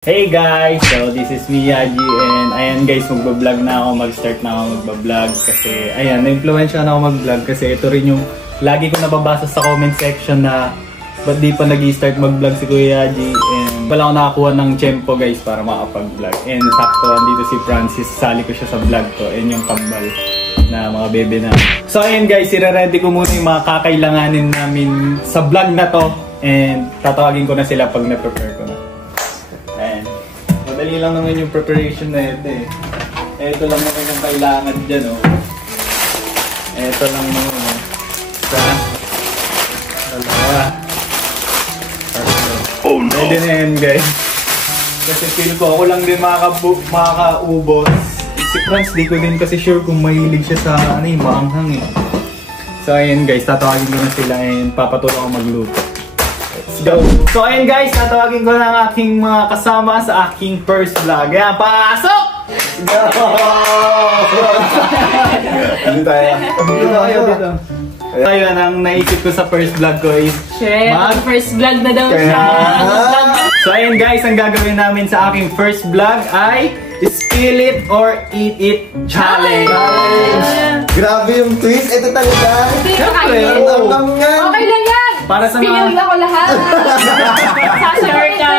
Hey guys! So this is me, Yaji, and ayan guys, magbablog na ako, mag-start na ako magbablog kasi ayan, na-influensya na ako mag-vlog kasi ito rin yung lagi ko nababasa sa comment section na ba't di pa nag-start mag-vlog si Kuya Yaji, and wala ako nakakuha ng tempo guys para makapag-vlog, and sakto andito si Francis, sali ko siya sa vlog ko, and yung kambal na mga bebe na. So ayan guys, i-ready ko muna yung mga kakailanganin namin sa vlog na to, and tatawagin ko na sila pag na-prepare ko na. Madali lang naman yung preparation na ito eh. Ito lang naman yung kailangan dyan oh. Ito lang naman oh. Isa. Dalawa. Oh no! Pwede na yan guys. Kasi feel ko ako lang din makakaubos. Si Franz di ko din kasi sure kung mahilig siya sa ano yung maanghang eh. So ayan guys, tatawagin ko na sila and papatuloy ako magluto. Go. So ayun guys, tatawagin ko na ang aking mga kasama sa aking first vlog. Ayan, pasok! Go! Dito tayo. Dito. Ayun, ang naisip ko sa first vlog ko is first vlog na daw siya. So ayun guys, ang gagawin namin sa aking first vlog ay Spill It or Eat It Challenge! Grabe yung twist, ito talaga. Siyempre! Okay lang yan! Para sa mga... Pinuli ako lahat! Sasagot ka!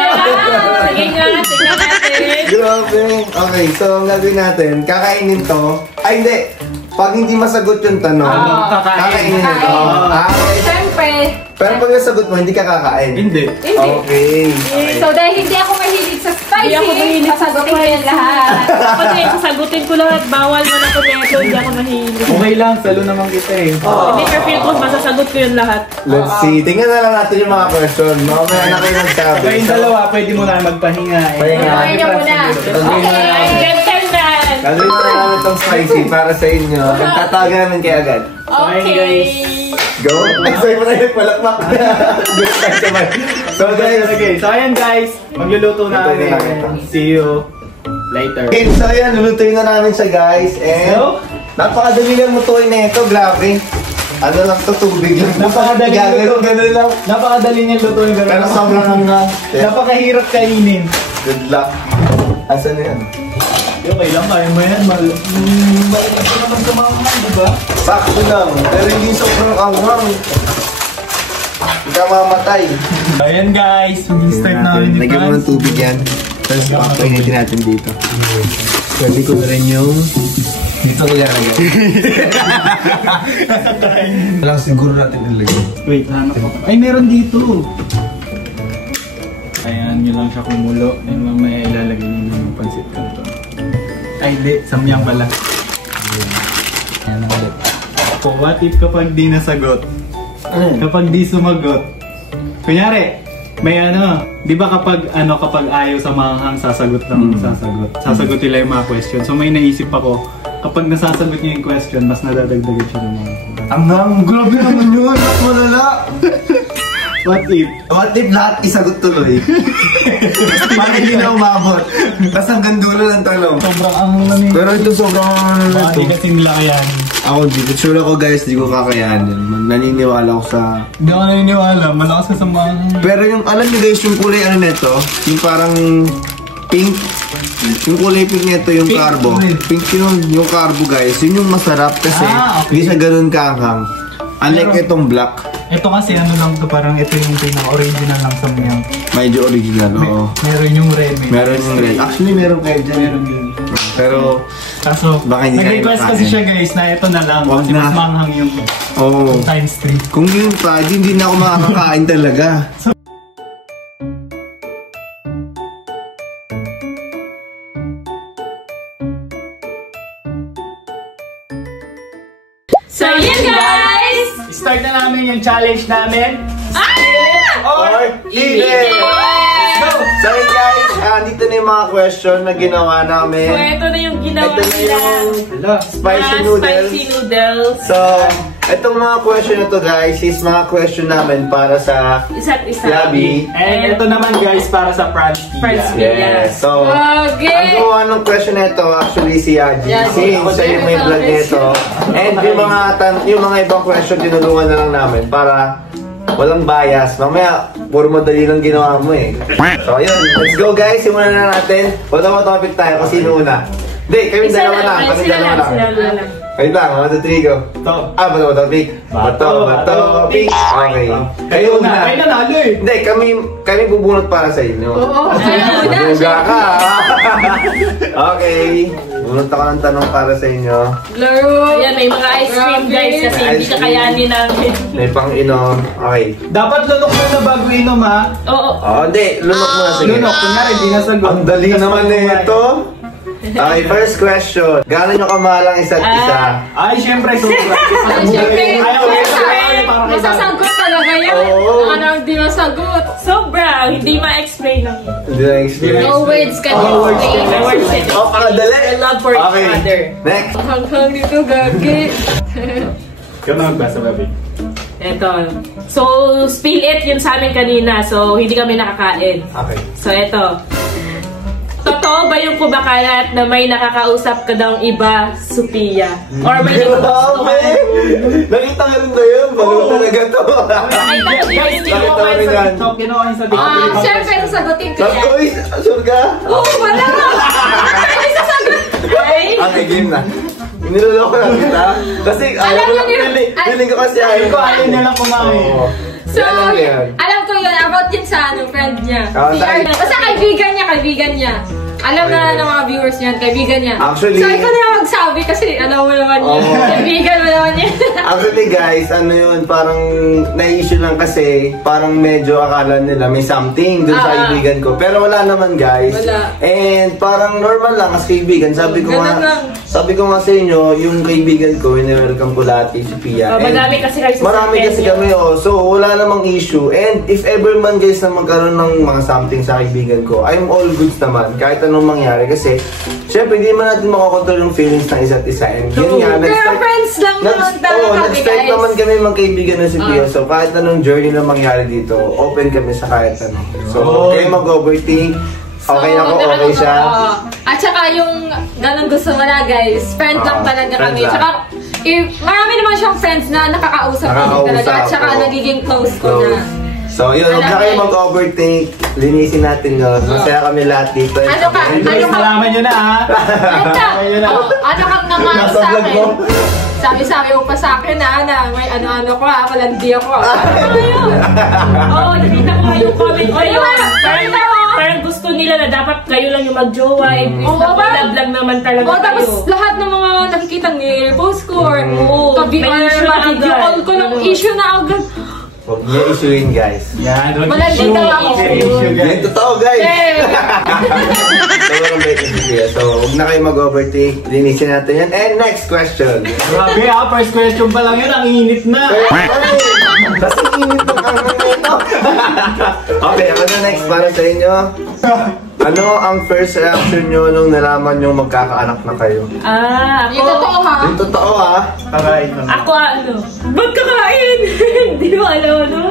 Sige nga, tingnan natin! Grabe! Okay, so ang gagawin natin, kakainin to. Ay hindi! Pag hindi masagot yung tanong, kakainin ito. Siyempre! Pero pag nasagot mo, hindi ka kakain. Hindi. Okay. So dahil hindi ako mahilig sa spicy, sasagutin ko yan lahat. Ako din, sasagutin ko lahat. Bawal man ako neto, hindi ako mahilig. Okay lang, salo naman kita eh. Hindi ka feel ko, masasagot ko yun lahat. Let's see. Tingnan na lang natin yung mga question. Mamaya na kayo nagsabi. Kayong dalawa, pwede mo na magpahinga eh. Okay niyo muna. Okay. Gentleman! Gagawin mo na namin itong spicy para sa inyo. Magtatawagan namin kayo agad. Okay. Go! Excited mo na yung palakpak. So guys, okay. So ayan guys, magluluto na kami. See you later. Okay, so ayan, lulutuin na namin siya guys. And napakadali lang lutuin na ito, grabe. Ano lang to, tubig lang. Napakadali ganun lang. Napakadali niya lutuin. Pero sobrang hanggang. Napakahirap kainin. Good luck. Asan na yan? Okay lang, kaya mo yan. Bakit ito naman sa mga mga, diba? Sakto lang, pero hindi sobrang anghang. Hindi ka mamatay. Ayan guys, mag-start na kami ni Lagyan mo ng tubig yan. Tapos papainitin natin dito. Pwede ko na rin yung... Dito ko lalagay. Walang siguro natin nilagay. Wait, hanap ako. Ay, meron dito. Ayan, yun lang siya kumulo. And mamaya ilalagay niyo yung pansit kanto. Ay, hindi. Samyang pala. Ayan ang ulit. So, what if kapag di nasagot? Kapag di sumagot? Kunyari, may ano, di ba kapag ayaw sa manghang, sasagot lang, sasagot nila yung mga question. So may naisip ako, kapag nasasagot niya yung question, mas nadadagdagan siya ng mga. Anghang, grabe naman yun. Malala. What if? What if lahat isagot tuloy? Para hindi na umabot. Tapos hanggang dulo ng tanong. Sobrang anghang na niya. Pero ito sobrang ano na ito. Hindi kasing laki yan. Ako, dito sure ako guys, di ko kakayanin. Naniniwala ako sa... Hindi ako naniniwala, malakas ka sa manghang. Pero yung, alam niyo guys, yung kulay ano nito, yung parang pink. Yung kulay pink nito, yung Pink, carbo. red. Pink yung carbo guys, yun yung masarap kasi Okay. hindi siya ganun kaanghang. Unlike itong black, Ito kasi ano lang to, parang ito yung pinaka-original ng samyang. medyo original. Oo. Meron yung red. Meron yung red. Actually, meron kayo dyan. Meron yun. Pero, Kaso, baka hindi nag-request kayo kasi makain. siya guys na ito na lang. Wag Kasi na. mas manghang yung oo. times 3. Kung yun pa, hindi na ako makakakain talaga. So yun guys! Start na namin yung challenge namin. Or eat it! So yun guys, dito na yung mga question na ginawa So namin. ito na yung ginawa Ito na nila. yung spicy noodles. Spicy noodles. So, itong mga question na to guys is mga question namin para sa Isa't isa. Labi. And ito naman guys para sa French French Tia. tea. Yes. So, Okay. ang gumawa ng question na ito actually si Yaji. Yaji. Since siya yung may vlog nito. And yung mga ibang question tinulungan na lang namin para walang bias. Mamaya, puro madali lang ginawa mo eh. So, ayun. Let's go guys. Simulan na natin. Topic tayo kung sino una. Hindi, kami dalawa lang. Kami dalawa lang. Wait lang, 1, 2, 3, go. Bato topic. Bato topic. Okay. Kayo una. Kayo nanalo eh. Hindi, kami bubunot para sa inyo. Oo, Buga ka. Okay. Bunot ako ng tanong para sa inyo. Laro. Ayan, may mga ice cream guys kasi hindi kakayanin namin. May pang-inom. Okay. Dapat lunok muna bago inom ha. Oo. Oh, hindi. Lunok muna. Sige. Lunok, kunyari, di nasagot. Ang dali naman nito. Okay, first question. Gaano nyo kamahal ang isa't isa? Ay, syempre, sobra. Siyempre, Ayaw, para kay masasagot talaga yan. Oo. Ano hindi masagot? Sobra, hindi ma-explain lang. Hindi na experience. No words can No words explain. can No words can Oh, pakadali. Our love for each Okay. other. Next. Hanggang dito gagi. Ikaw na magbasa, baby. Ito. So, spill it yun sa amin kanina. So, hindi kami nakakain. Okay. So, ito. Totoo ba yung kubakalat na may nakakausap ka daw iba, Sophia? Or may nakakausap ka? Nakita ka rin ba yun? Balo talaga to. Guys, kinuha kayo sa TikTok. Kinuha kayo sa TikTok. Siyempre, sasagutin ko yan. Uy, sure ka? Oo, wala. Ay, Okay, game na. Niloloko lang kita. Kasi Alam mo yun. feeling ko kasi Ayaw ko, ayaw niya lang kumain. Oo. So, Alam mo yan. alam ko yun, about yun sa friend niya. Ah, Si dahil- Arnold. Basta kaibigan niya. Alam na ng mga viewers niyan, kaibigan niya. Actually- So, ikaw na lang magsabi kasi alam mo naman yun. Oo. Kaibigan mo naman yun. Actually guys, ano yun, parang na-issue lang kasi parang medyo akala nila may something dun sa kaibigan ko. Pero wala naman guys. Wala. And parang normal lang as kaibigan. Sabi ko Ganun lang. nga sa inyo, yung kaibigan ko, welcome po lahat kay Sophia. And madami kasi kayo sa marami kasi inyo. kami, oh. So wala namang issue. And if ever man guys na magkaroon ng mga something sa kaibigan ko, I'm all goods naman. Kahit anong mangyari. Kasi, syempre, hindi man natin makakontrol yung feelings ng isa't isa. And yun nga, Pero friends lang naman talaga kami, nag-start guys. naman kami magkaibigan ng si Pio. So, kahit anong journey na mangyari dito, open kami sa kahit ano. So, kayo mag-overthink. Okay ako, okay siya. Oo. At saka yung ganun gusto mo na guys, friend lang talaga friend kami. lang. Tsaka, marami naman siyang friends na nakakausap kami talaga. At saka oo. nagiging close ko na. So, yun, huwag na kayo mag-overthink. Linisin natin yun. Masaya kami lahat dito. Ano ka? Guys, malaman nyo na ha. Ito! Ano kang naman Nasa sa vlog mo. akin? Sabi mo pa sa akin na may ano-ano ko malandi ako. Ano yun? Oo, nakita ko nga yung comment ko Ay, yun. parang- Parang gusto nila na dapat kayo lang yung mag-jowa. Oo, ba? Vlog naman talaga O, tapos kayo. lahat ng mga nakikita ni-repost ko or Oo, kabi may or issue na ma-video agad. call ko ng issue na agad. Huwag niya issuein, guys. Yan, huwag Malandi issue. daw ako. Issue, guys. Yan, totoo, guys. Eh, So, walang bait ni Sophia. So, huwag na kayo mag-overtake. Linisin natin yan. And next question. Grabe ha, first question pa lang yun, ang init na. Kasi init ng ano nito. Okay, ako na next para sa inyo. Ano ang first reaction nyo nung nalaman nyo magkakaanak na kayo? yung totoo ha. Yung totoo ha? Alright. Ako ano? Magkakain! Hindi mo alam ano?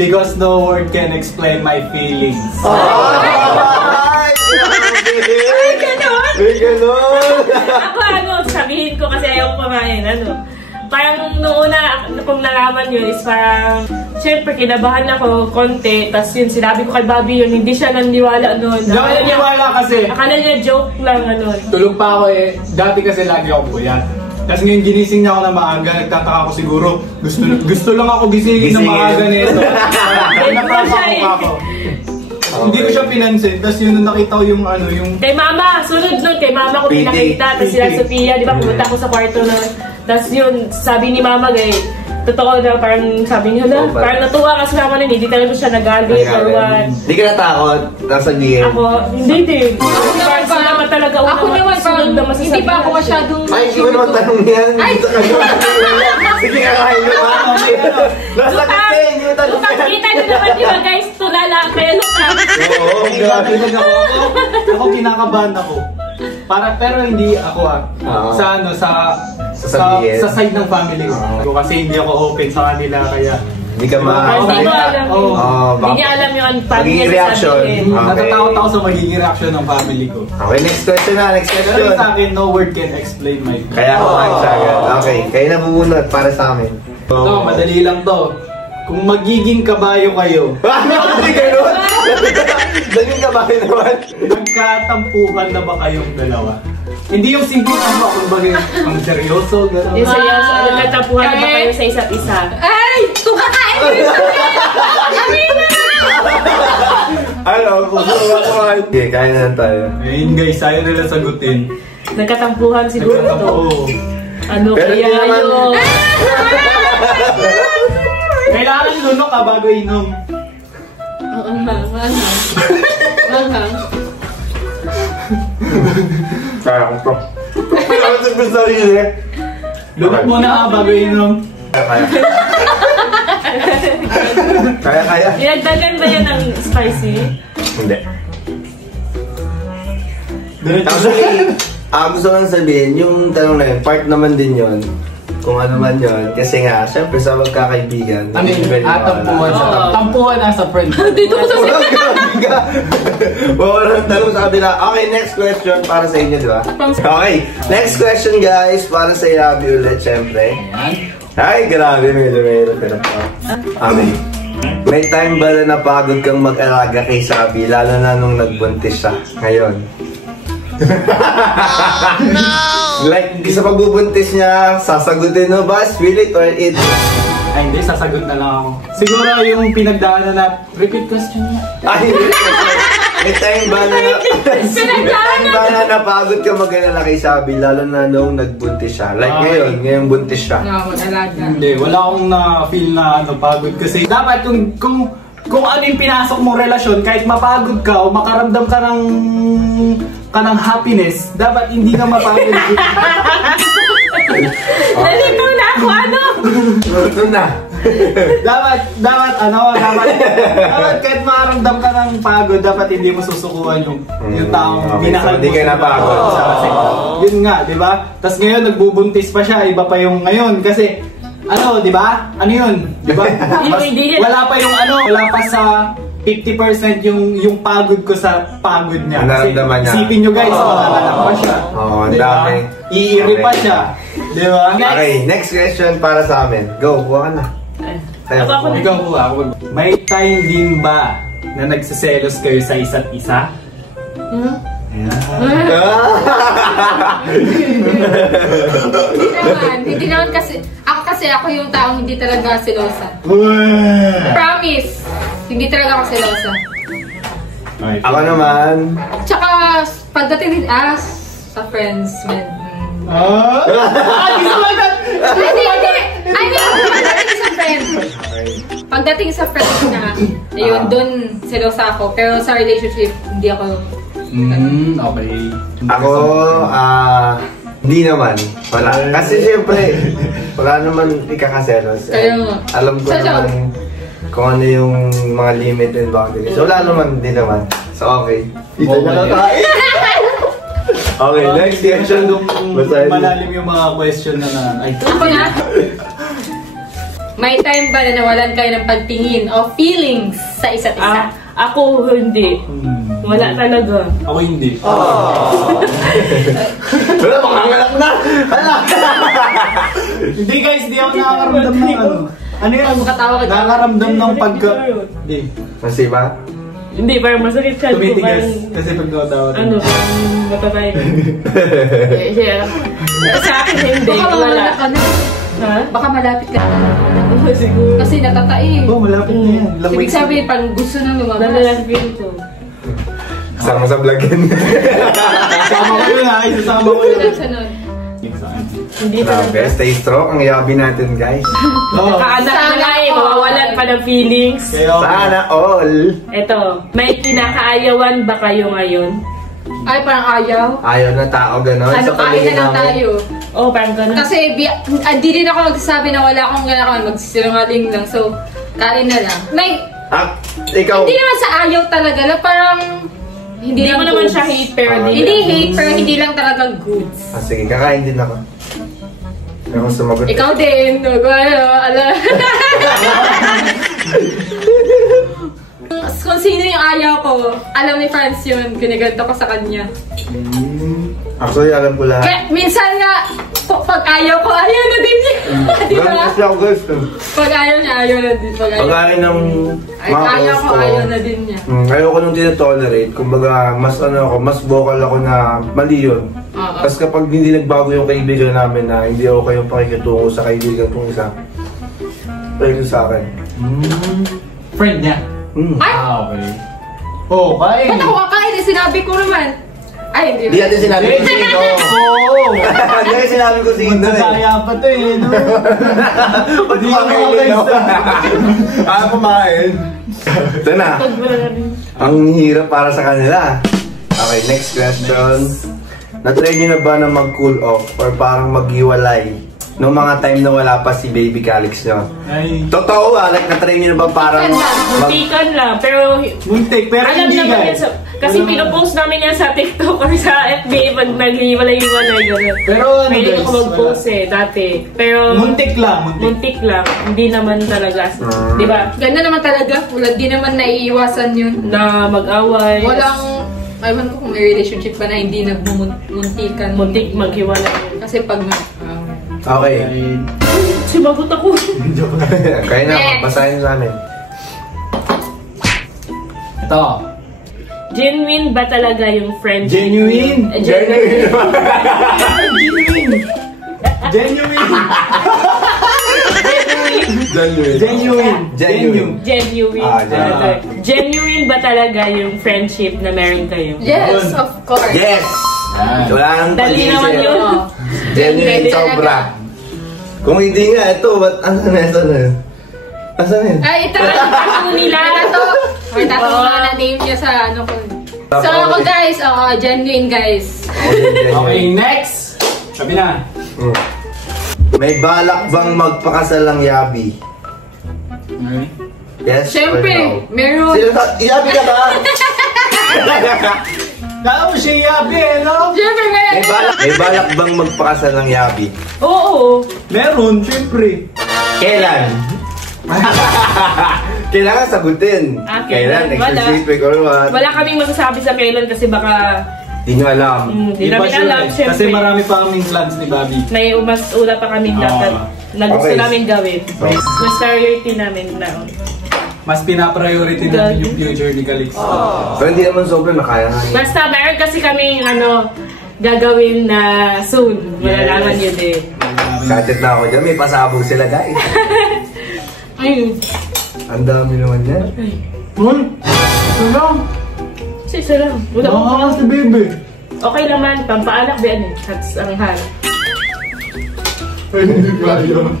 Because no word can explain my feelings. Ay! Ay, ganon! May ganon! Ako ano, sabihin ko kasi ayaw kumain, ano. Parang noong una, kung nalaman yun is parang, syempre kinabahan ako konti, tapos yun, sinabi ko kay Bobby yun, hindi siya naniniwala nun. Hindi ako naniniwala kasi. Akala niya joke lang, ano. Tulog pa ako eh. Dati kasi lagi ako puyat. Tapos ngayon ginising niya ako na maaga, nagtataka ako siguro. Gusto lang ako gisingin na maaga nito. Napapakok ako. Hindi ko siya pinansin. Tapos yun nung nakita ko yung ano, yung... Kay Mama, sunod nun, kay Mama ko pinakita, tapos sila Sophia, di ba, pumunta ako sa kwarto na, tapos yun, sabi ni Mama, gay, totoo na, parang sabi niya na, parang natuwa kasi Mama nun, hindi talaga siya nagalit or what. Hindi ka natakot? Nasa gear? Ako, hindi din. Parang sila pa talaga Ako naman parang hindi pa ako masyadong... Ay, hindi ko naman tanong yan. Ay! Dito ka naman. Sige, kakain ko. Nasa kasi, hindi mo tanong yan. Kita nyo naman, di ba guys, tulala, kaya luka. Oo, grabe. Ako kinakabahan ako. Pero hindi ako sa ano, sa side ng family ko. Kasi hindi ako open sa kanila, kaya... Hindi ka Hindi mo alam yun. Hindi niya alam yung paano Magiging niya reaction. sasabihin. Natatakot ako sa magiging reaction ng family ko. Okay, next question na. Next Pero question. sa akin, no word can explain my feelings. Kaya ako kayo sa agad. Okay, kayo na bubunot para sa amin. Ito, madali lang to. kung magiging kabayo kayo, Hindi ganun! Naging kabayo naman. nagkatampuhan na ba kayong dalawa? Hindi yung simple ano, kung bagay ang seryoso, gano'n. Yung seryoso, nagtatapuhan na ba kayo sa isa't isa? Ay! Kung kakain mo yung sabihin! Ano? Kumakuhan. Okay, kaya na tayo. Ayun guys, ayaw nila sagutin. Nagkatampuhan siguro to. Oo. Ano Pero kaya hindi naman- yun? Kailangan lunok ka bago inom. Kaya ko to. Kaya ko sa sarili. Lunok muna ka bago inom. Kaya. Kaya. Dinagdagan ba yan ng spicy? Hindi. Diretso. Actually, gusto ko lang sabihin, yung tanong na yun, part naman din yun. Kung ano man yun. Kasi nga, syempre sa magkakaibigan. Ano yun? Tampuhan sa Oo. tampuhan as a friend. Dito ko sa Walang tanong sa kabila. Okay, next question para sa inyo, di ba? Okay, next question guys, para sa Yabi ulit, syempre. Ayan. Ay, grabe, medyo ka na pa. Okay. May time ba na napagod kang mag-alaga kay Sabi, lalo na nung nagbuntis siya ngayon? Like, sa pagbubuntis niya, sasagutin mo ba, spill it or it? Ay, hindi, sasagot na lang ako. Siguro yung pinagdaanan na repeat question niya. Ay, may time ba na napagod ka mag-alala kay Sabi, lalo na nung nagbuntis siya? Like ngayong buntis siya. Hindi, wala akong na-feel na pagod kasi dapat kung ano yung pinasok mong relasyon, kahit mapagod ka o makaramdam ka ng happiness, dapat hindi ka mapagod. Nalito na ako, ano? Ito na. dapat kahit makaramdam ka ng pagod, dapat hindi mo susukuhan yung taong okay, minahal so hindi mo ka sa- napagod. Kasi yun nga, di ba? Tapos ngayon, nagbubuntis pa siya, iba pa yung ngayon. Kasi, ano, di ba? Ano yun? Di ba? Hindi yan. Wala pa yung wala pa sa 50% yung pagod ko sa pagod niya. Kasi Nararamdaman niya. isipin nyo guys, manganganak pa siya. Oo, ang Di ba? dami. Iiri pa Okay. siya. Di ba? Okay, next question para sa amin. Go, buka ka na. Tayo. Ako na. Ikaw po ako. May time din ba na nagsiselos kayo sa isa't isa? Hindi naman kasi, ako yung taong hindi talaga selosa. Promise! Hindi talaga ako selosa. Okay. Ako naman. Tsaka, pagdating din sa friends, man. Gusto mo agad? Hindi! I mean, pagdating sa friends. Pagdating sa friends na, ayun, dun selosa ako. Pero sa relationship, hindi ako. Okay. Ako, hindi naman. Wala. Kasi syempre, wala naman ikakaselos. Kaya, Alam ko sa naman kung ano yung mga limit and boundaries. So, wala naman, hindi naman. So, okay. Dito na lang tayo. Okay, next question. Basahin mo. Malalim yung mga question na ay. Ako na? May time ba na nawalan kayo ng pagtingin o feelings sa isa't isa? Ako hindi. Wala talaga. Ako hindi. Wala, makangalak na! Hala! Hindi guys, di ako nakakaramdam ng ano. Ano yun? Makatawa ka dyan. Nakakaramdam ng pagka... Hindi. Masih ba? Hindi, parang masakit siya. Tumitigas. Parang, Kasi pag nakatawa. ano, parang matatay. Sa akin hindi. Baka Wala. mawala ka na. Ha? Baka malapit ka na. Siguro. Kasi natatai. Oh, malapit na yan. Ilang Ibig weeks. sabihin, parang gusto na lumabas. Nalalagpin ko. Kasama sa vlog yan. Isasama ko yun ha. Isasama ko yun. Sunod. Hindi Grabe, talaga. stay strong. Ang yabi natin, guys. Oh. Kaanak na Sana nga eh, all. mawawalan pa ng feelings. Kaya okay. Sana all. Eto, may kinakaayawan ba kayo ngayon? Ay, parang ayaw. Ayaw na tao, gano'n. Ano, kain na lang tayo. Oh, parang gano'n. Kasi, di rin ako magsasabi na wala akong gano'n. Magsisinungaling lang. So, kain na lang. May, Ikaw. hindi naman sa ayaw talaga. Lang, parang, Hindi lang mo naman goods. siya hate, pero Hindi hate, pero hindi lang talaga goods. Sige, kakain din ako. Ako sumagot. Ikaw din. Ala. Kung sino yung ayaw ko, alam ni Franz yun. Kiniganto ko sa kanya. Actually, alam ko lahat. Kaya minsan nga, Pag ayaw ko, ayaw na din niya. Di ba? Ganun kasi ako guys. Pag ayaw niya, ayaw na din. Pag Pag-ayaw ng mga ayaw ko, gusto. ayaw na din niya. Ayoko nung tinatolerate. Kumbaga, mas vocal ako na mali yun. Tapos kapag hindi nagbago yung kaibigan namin na hindi okay yung pakikitungo sa kaibigan kong isa, pwede sa akin. Friend niya? Ay! Okay. Oh, kain! Ba't ako kakain? Sinabi ko naman. Ay, hindi. Hindi natin sinabi ko sino. Oo! Hindi natin sinabi ko sino eh. Magkakaya pa to eh, no? Pati kumain, no? Kumain. Ito na. Ang hirap para sa kanila. Okay, next question. Na-try nyo na ba na mag-cool off or parang maghiwalay noong mga time na wala pa si baby Calix nyo? Ay. Totoo like na-try nyo na ba parang... Muntikan lang, pero Muntik, pero alam hindi naman guys. yan kasi pinopost namin yan sa TikTok or sa FB pag naghiwalay-hiwalay gano'n. Pero ano Pwede guys, ko mag-post dati. Pero muntik lang, muntik. muntik lang, hindi naman talaga. Di ba? Ganda naman talaga. Wala, di naman naiiwasan yun. Na mag-away. Walang, aywan ko kung may relationship pa na hindi nagmumuntikan. Muntik maghiwalay. Kasi pag Okay. Sumagot ako. Kaya na, basahin sa amin. Ito. Genuine ba talaga yung friendship? Genuine. Genuine. Genuine. Genuine. Genuine. Genuine. Genuine. Genuine. Genuine ba talaga yung friendship na meron kayo? yes, of course. Yes! Wala nang Dali naman pag-iisip. yun. Oo. Genuine Dali sobra. talaga. Kung hindi nga, ito, ba't ano na, ito na? Asan na yun? Ay, ito. Tattoo nila. May tattoo. May tattoo nga na name niya sa ano ko. So ako guys, genuine guys. Okay, next. Sabi na. May balak bang magpakasal ng Yabi? Okay. Yes or Siyempre, no? meron. Yabi ka ba? Kala mo siya yabi eh, no? Siyempre, meron. May balak bang magpakasal ng Yabi? Oo. Meron, syempre. Kailan? Kailangan sagutin. Kailan? Next Wala. week, week or what? Wala kaming magsasabi sa kailan kasi baka Hindi nyo alam. hindi Di pa namin sure alam, eh. syempre. Kasi marami pa kaming plans ni Bobby. May mas una pa kaming dapat na gusto Okay. namin gawin. Okay. Mas priority namin na. Mas pinapriority namin yung future ni Calix. Pero hindi naman sobrang nakaya nga. Basta meron kasi kaming gagawin na soon. Malalaman yun eh. Katit na ako dyan. May pasabog sila, guys. Ayun. Ang dami naman yan. Uy! Ano? Isa lang. Wala ko. Nakakakas na baby. Okay naman. Pampaanak ba yan eh. That's ang hal. Hindi ba yun?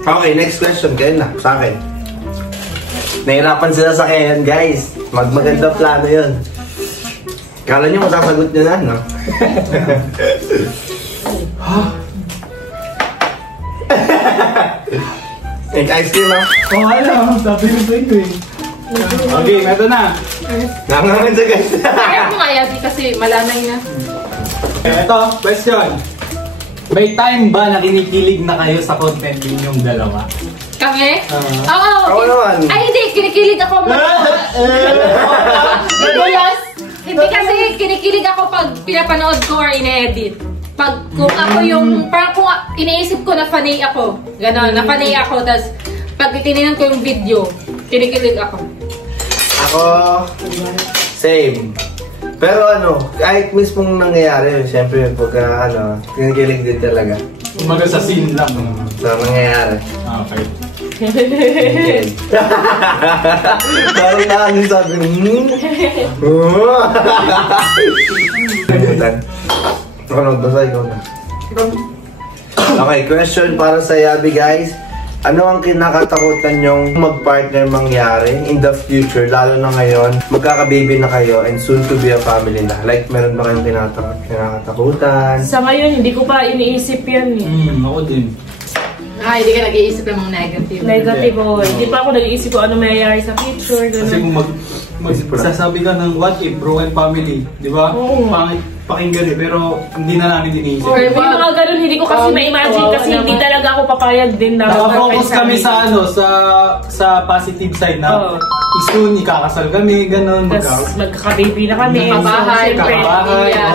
Okay, next question. Kayo na, sa akin. Nahirapan sila sa kayan, guys. Maganda plano yun. Kala nyo masasagot nyo na, no? Take ice cream, ha? Oh, alam. Sabi mo sa ito eh. Okay, ito na. Nangangan sa guys. Kaya ko nga yabi kasi malanay na. Ito, question. May time ba na kinikilig na kayo sa content ninyong dalawa? Kami? Oo. Ako naman. Ay, hindi. Kinikilig ako. Hindi kasi kinikilig ako pag pinapanood ko or ine-edit. Pag kung ako yung, parang kung iniisip ko na fanay ako. Ganon, na fanay ako. Tapos pag tininan ko yung video, kinikilig ako. Ako, same. Pero kahit mispong nangyayari yun, syempre pagka kinikilig din talaga. Umaga sa scene lang. Sa nangyayari. Okay. Parang nakangin sabi, Kalimutan. Ako nagbasa, ikaw na. Okay, question para sa Yabi, guys. Ano ang kinakatakutan nyong mag-partner mangyari in the future, lalo na ngayon, magkaka-baby na kayo and soon to be a family na? Like, meron ba kayong kinakatakutan? Sa ngayon, hindi ko pa iniisip yan eh. Ako din. Hindi ka nag-iisip ng mga negative. Negative o. Hindi pa ako nag-iisip kung ano mayayari sa future. Kasi kung magsasabi ka ng what if, broken family, di ba? Oo. Pangit pakinggan eh, pero hindi na namin iniisip. Or May mga ganun, hindi ko kasi ma-imagine kasi hindi talaga ako papayag din na Naka-focus kami sa sa positive side na soon ikakasal kami, ganun. Tapos magkaka-baby na kami. Magkakabahay, So, siyempre, magkakabahay. yeah.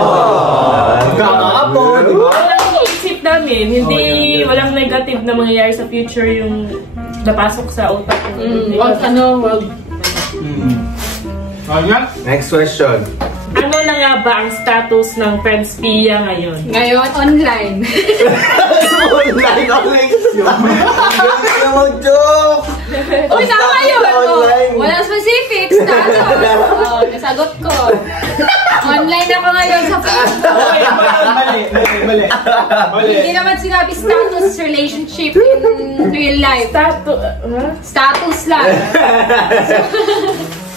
Magkakaapo, di ba? Wala akong isip namin. amin. Hindi, walang negative na mangyayari sa future yung napasok sa utak. Wag. Next question. Ano na nga ba ang status ng Friends Pia ngayon? Ngayon, online. Online. Galing ka mag-joke. Uy, tama yun! Online. Walang specific status. Nasagot ko. Online ako ngayon sa Facebook. Mali. Hindi naman sinabi status relationship in real life. Status lang.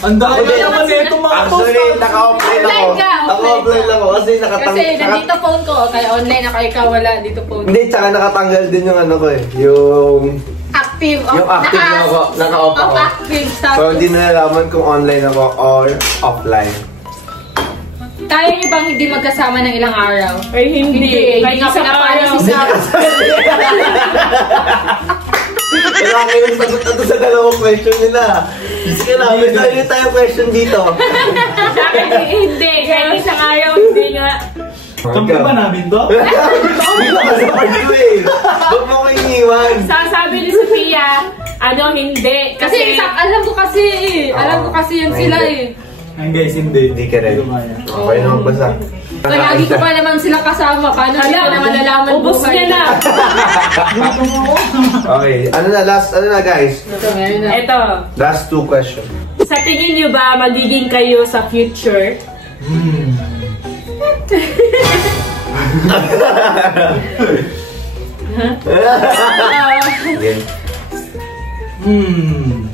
Ang dami naman nito mga post. Actually, naka-offline ako. Online ka, Naka-offline ako kasi Kasi nandito phone ko, kaya online ako, ikaw wala dito phone. Hindi, tsaka nakatanggal din yung ano ko eh. Yung Active. Yung active na ako, naka-off ako. Active status. So, hindi nalalaman kung online ako or offline. Kaya niyo bang hindi magkasama ng ilang araw? Ay, hindi. Hindi nga pinapala si Sam. Wala kayong sagot na sa dalawang question nila. Sige na, may tayo question dito. Sa akin, hindi. Kahit isang araw, hindi nga. Kampi ba namin to? Hindi naman sa part 2 eh. Huwag mo kayo iniwan. Sabi ni Sophia, hindi. Kasi alam ko kasi yan sila eh. Ang guys, hindi. Hindi ka rin. Okay naman basta. Lagi ko pa naman sila kasama. Paano hindi ko naman nalaman ubos niya na. Okay, ano na guys? Ito. Last 2 questions. Sa tingin niyo ba magiging kayo sa future?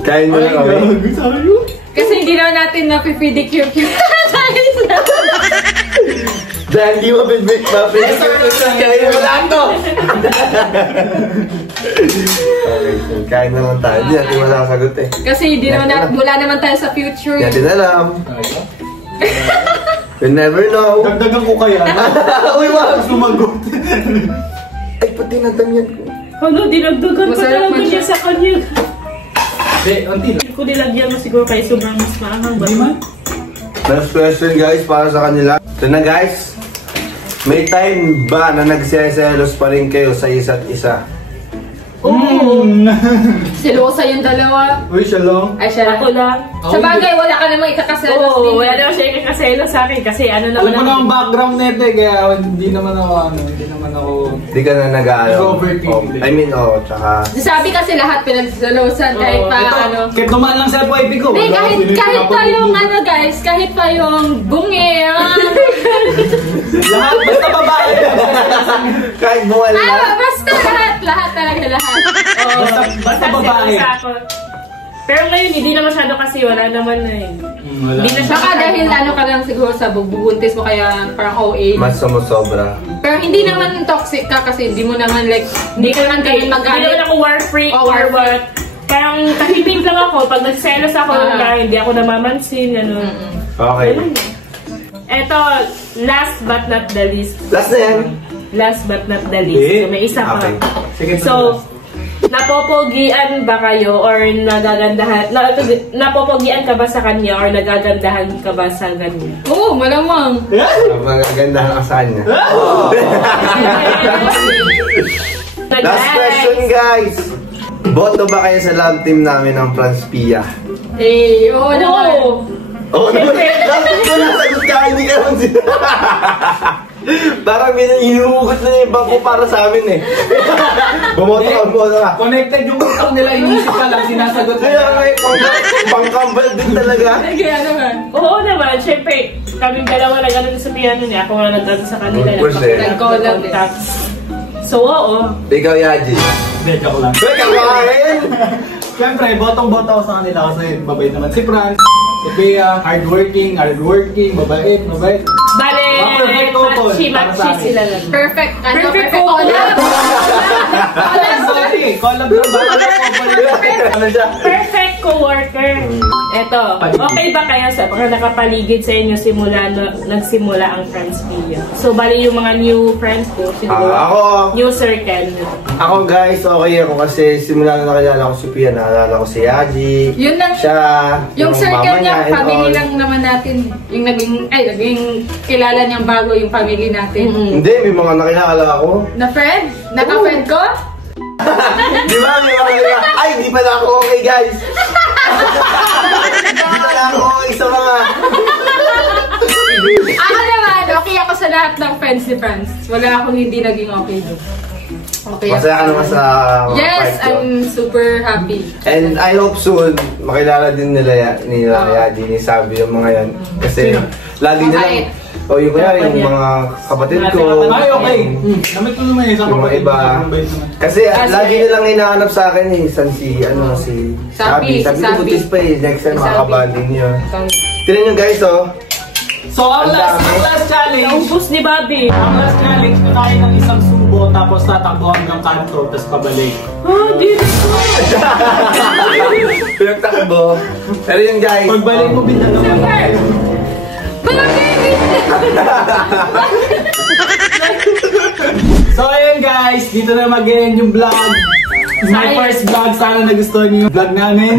Kain mo na kami. Kasi hindi naman natin na-predict yung Dahil di mo bit-bit kain mo lang to. Okay, so kain na lang tayo. Hindi natin wala sagot eh. Kasi hindi naman wala naman tayo sa future. Hindi natin alam. You never know. Dagdagan ko kaya. Uy, wag! Sumagot. Ay, pati natanyan ko. Ano, dinagdagan pa Masarap talaga man niya siya. sa kanya. Hindi, unti lang. Kung nilagyan mo siguro kayo sobrang mas maangang ba? Hindi man. Last question guys, para sa kanila. So na guys, may time ba na nagseselos pa rin kayo sa isa't isa? Oo. Silosa yung dalawa. Uy, siya lang. Ay, siya Ako lang. Sa bagay, wala ka namang ikakaselos din. Oo, wala naman siya ikakaselo sa akin kasi ano naman Alam mo na ang background nito eh, kaya hindi naman ako Hindi ka na nag-aano. Overthinking. I mean, tsaka... Sabi kasi lahat pinagsalosan kahit pa ano. Kahit dumaan lang sa FYP ko. Hindi, wala kahit akong pa yung ano guys, kahit pa yung bungi. Lahat, basta babae. Kahit buwan lang. Basta lahat talaga lahat. Basta babae. Pero ngayon, hindi na masyado kasi wala naman na eh. Wala. Hindi na siya Baka dahil ano ka lang siguro sa bubuntis mo kaya parang OA. Mas sumusobra. Pero hindi naman toxic ka kasi hindi mo naman like, hindi ka naman ganun Hindi naman magalit. ako war freak Oh, war or what. Parang tahimik lang ako. Pag nagselos ako, hindi ako namamansin. Ano. Okay. Eto, last but not the least. Last na yan. Last but not the least. Eh? So, may isa pa. Okay. Sige, So, napopogian ba kayo or nagagandahan? Napopogian ka ba sa kanya or nagagandahan ka ba sa kanya? Oo, malamang. Magaganda ka sa kanya. Last question guys. Boto ba kayo sa love team namin ng Franz Pia? Eh, oo naman. Oo naman. Last ko na sagot ka, hindi ka naman sila. Parang inuugot na yung bangko para sa amin eh. Bumoto ka. Connected yung utak nila, inisip ka lang, sinasagot. Kaya may pangkambal din talaga. Kaya naman. Oo naman, syempre, kaming dalawa nag-ano sa piano niya, ako nga nag-ano sa kanila. Of course, eh. Nag-collab eh. So, oo. Ikaw, Yaji. Hindi, joke lang. Uy, kakain! Siyempre, botong-boto ako sa kanila kasi mabait naman si Franz. Sophia, hardworking, mabait. Bale, Perfect couple. matchy sila lang. Perfect. Perfect collab. Collab lang ba? Ano siya? Perfect co-worker. Eto, okay ba kayo sa mga nakapaligid sa inyo nagsimula ang Friends Pia? So, bali yung mga new friends ko, siguro. New circle. Ako guys, okay ako kasi simula na nakilala ko si Pia, naalala ko si Yaji. Yun lang. Siya, Yung circle mama niya, and family all. lang naman natin. Yung naging kilala niyang bago yung family natin. Hindi, may mga nakilala ako. Na friend? Naka-friend ko? Di ba? May mga nakilala. Ay, di pala ako okay guys. Di pala ako okay sa mga... Ako naman, okay ako sa lahat ng friends ni Franz. Wala akong hindi naging okay doon. Okay. Masaya ka naman sa mga Yes, part ko. I'm super happy. And I hope soon, makilala din nila Yaji, ni Sabi yung mga yan. Kasi lagi nilang... O yung kunyari, yung mga kapatid ko. Ay, okay. Namit ko naman isang Yung mga kapatid. iba. Kasi lagi nilang hinahanap sa akin eh. San si Sabi. Sabi ko butis pa eh. Next time makakabanding niyo. Tinan nyo guys oh. So, ang last challenge. Naubos ni Bobby. Ang last challenge, kakain ng isang subo, tapos tatakbo hanggang kanto, tapos pabalik. Dito. Pinagtakbo. Pero yun guys. Pagbalik mo, binalaman mo. So ayun guys, dito na mag-end yung vlog. My first vlog, sana nagustuhan niyo yung vlog namin.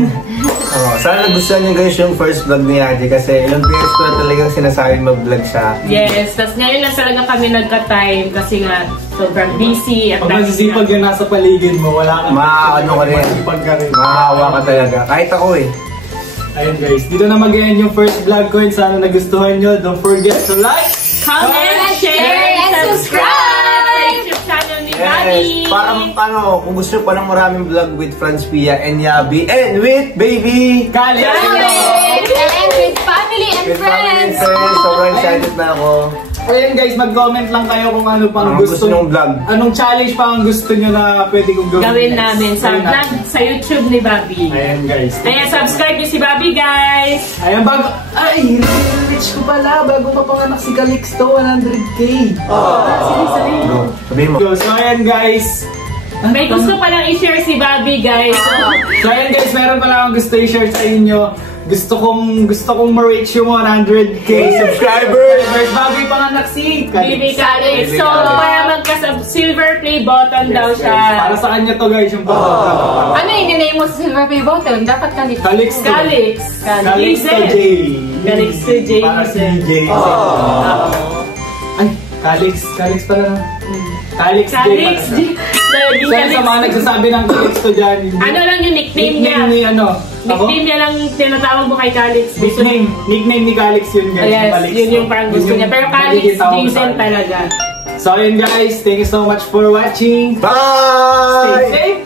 Sana nagustuhan niyo guys yung first vlog ni Yaji kasi ilang beses ko na talagang sinasabing mag-vlog siya. Yes, tas ngayon na talaga kami nagka-time kasi nga sobrang busy. Pag masisipag yung nasa paligid mo, wala kang Ano ka rin. masisipag ka rin. Makakawa ka talaga. Kahit ako eh. Ayun guys, dito na mag-end yung first vlog ko and sana nagustuhan nyo. Don't forget to like, comment, share, and subscribe! YouTube channel ni Bobby! Paano, kung gusto nyo pa ng maraming vlog with Franz Pia and Yabi and with Baby Kali! And with family and friends! Sobrang excited na ako. Ayun guys, mag-comment lang kayo kung ano pang Anong gusto nyong vlog? Anong challenge pa ang gusto nyo na pwede kong Gawin next? namin sa Gawin vlog natin. sa YouTube ni Bobby. Ayan guys. Ayan, subscribe niyo si Bobby guys! Ayan bago, ay, reach ko pala bago papanganak si Calixto, 100k. Sabihin mo. So ayan guys. May gusto pa lang i-share si Bobby guys. So ayan guys, meron pala akong gusto i-share sa inyo. Gusto kong ma-reach yung 100k subscribers. Bago panganak si Bibi Calix. So, Calix. para magka-silver play button daw siya. Para sa kanya to guys, yung Ano yung name mo sa silver play button? Dapat Calix. Calixto. Calix. Calixto J. Calixto J. Para si J. Ay, Calix pala. Calix J. Calix J. Saan sa mga nagsasabi ng Calixto dyan? Ano lang yung nickname niya? Nickname ni ano? Nickname niya lang tinatawag mo kay Calix. Nickname ni Calix yun guys. Yes, Calixto. yun yung parang gusto niya. Pero Calix Jason talaga. So yun guys, thank you so much for watching. Stay Bye! safe.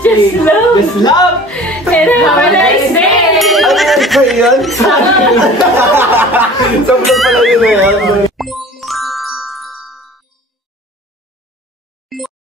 Just love. Just love. And have a nice day! Ano yan? Sa yun? Sa vlog pala yun eh.